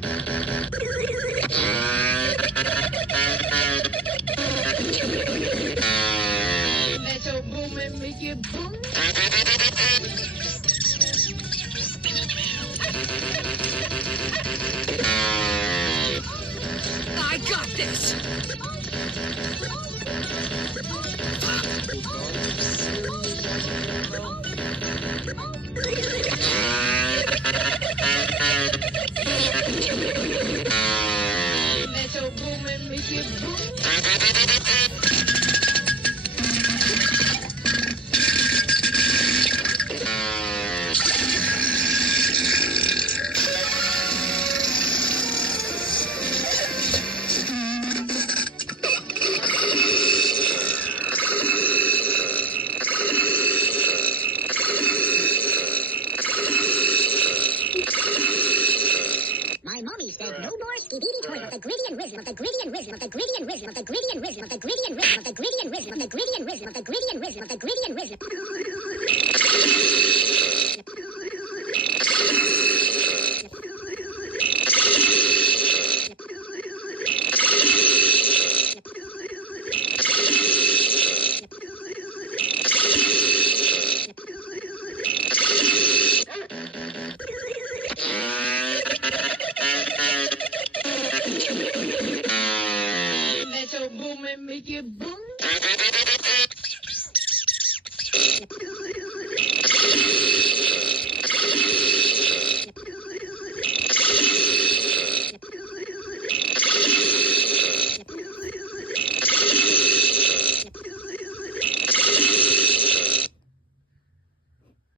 Let your boom and make it boom. I got this. Let your boom and make it boom. My mommy said no more skibidi toy with the gritty and rhythm of the gritty and rhythm of the gritty and rhythm of the gritty and rhythm of the gritty and rhythm of the gritty and rhythm of the gritty and rhythm of the gritty and rhythm of the gritty